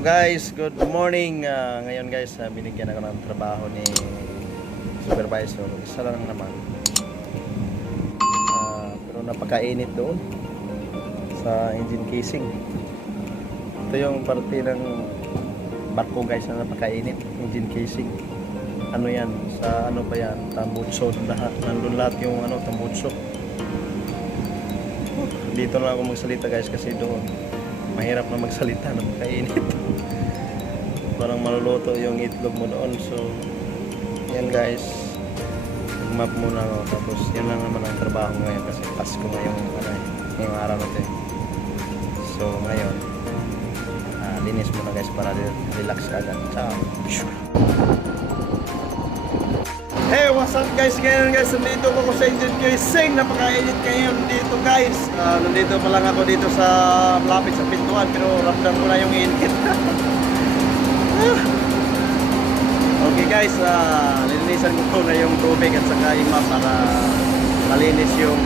Hello guys, good morning. Ngayon guys, binigyan ako ng trabaho ni supervisor. Isa lang naman. Pero napakainit doon sa engine casing. Ito yung parte ng barko guys na napakainit, engine casing. Ano yan? Sa ano ba yan? Tambutso lahat. Nandun lahat yung tambutso. Dito lang ako magsalita guys kasi doon mahirap na magsalita na makainit. Parang maluluto yung itlog mo doon. So yan guys, map muna ako. Tapos yan lang naman ang trabaho ngayon kasi Pasko ngayong ngayong araw natin. So ngayon linis muna guys para relax ka agad. Ciao. Hey, what's up guys? Ngayon guys, nandito ako sa engine casing. Napakainit ngayon dito guys. Nandito pa lang ako dito sa malapit sa pintuan, pero ramdam ko na yung init. Okay guys, lilinisan ko na yung tubig at saka yung map para malinis yung